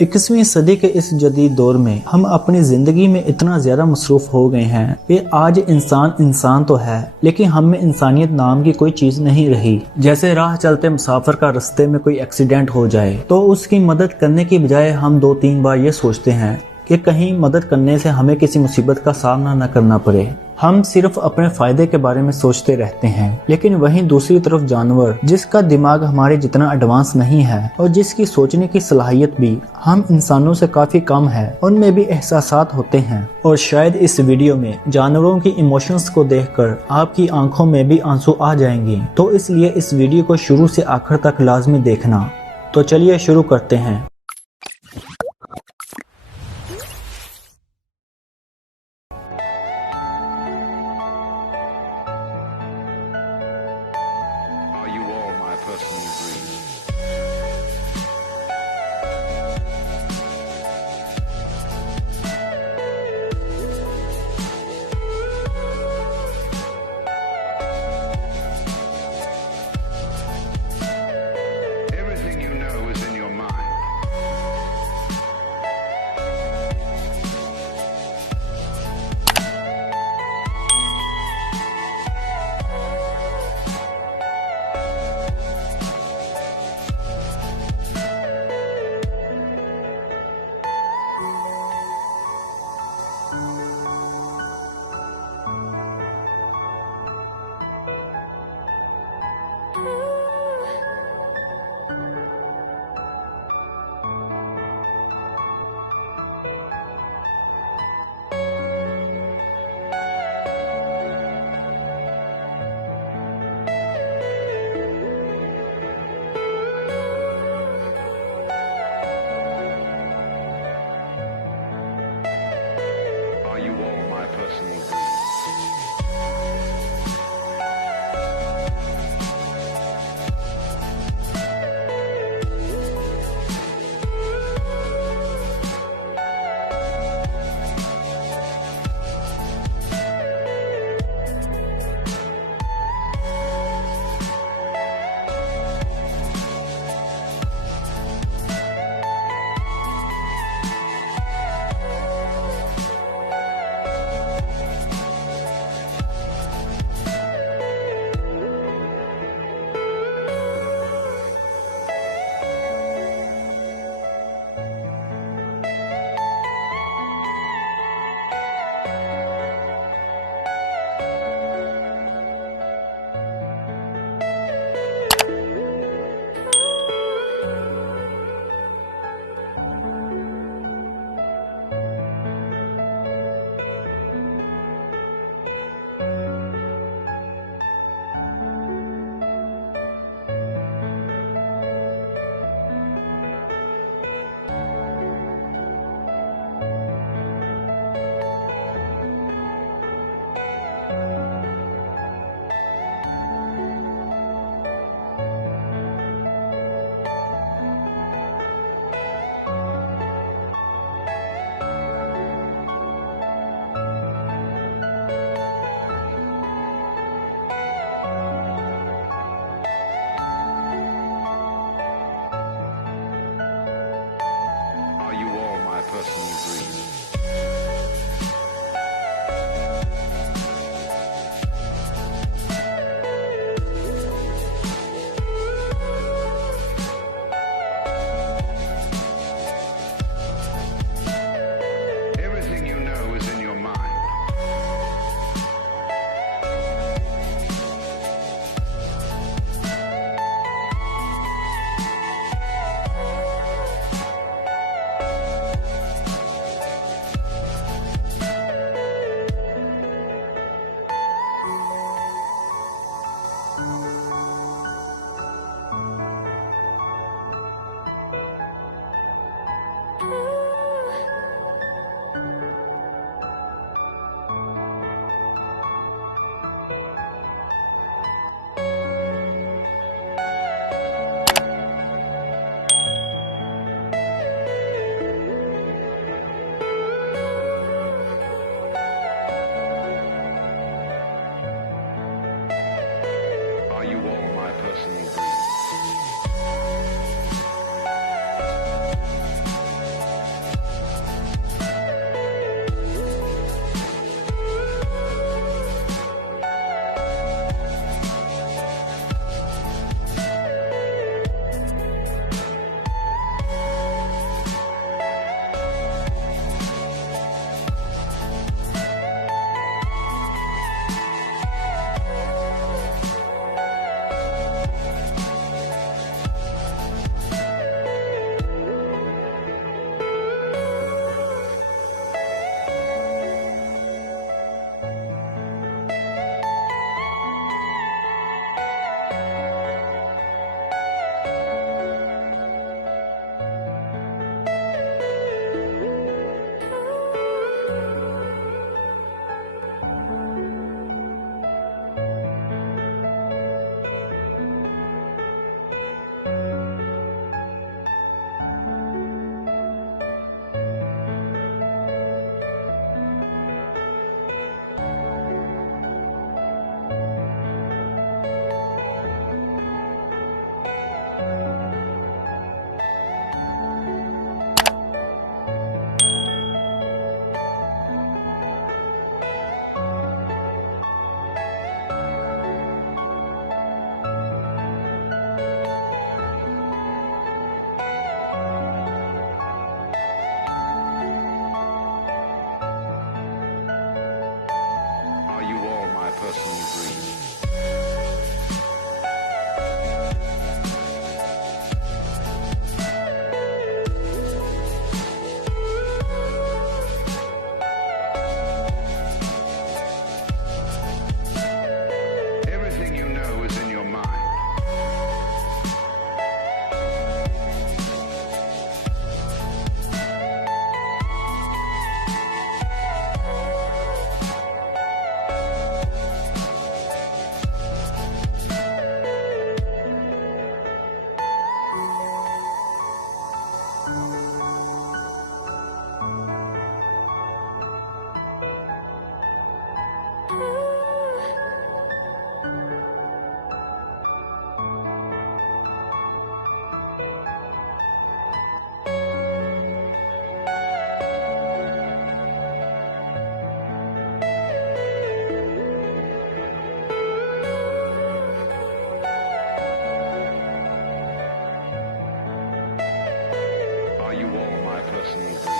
21वीं सदी के इस जदीद दौर में हम अपनी जिंदगी में इतना ज्यादा मसरूफ हो गए हैं कि आज इंसान तो है, लेकिन हम में इंसानियत नाम की कोई चीज नहीं रही। जैसे राह चलते मुसाफिर का रास्ते में कोई एक्सीडेंट हो जाए तो उसकी मदद करने की बजाय हम 2-3 बार ये सोचते हैं कि कहीं मदद करने से हमें किसी मुसीबत का सामना न करना पड़े। हम सिर्फ अपने फायदे के बारे में सोचते रहते हैं, लेकिन वहीं दूसरी तरफ जानवर, जिसका दिमाग हमारे जितना एडवांस नहीं है और जिसकी सोचने की सलाहियत भी हम इंसानों से काफी कम है, उनमें भी एहसासात होते हैं। और शायद इस वीडियो में जानवरों की इमोशंस को देखकर आपकी आंखों में भी आंसू आ जाएंगे, तो इसलिए इस वीडियो को शुरू से आखिर तक लाजमी देखना। तो चलिए शुरू करते हैं। Are you all my personal dreams? Everything you know is in your mind. personal dream.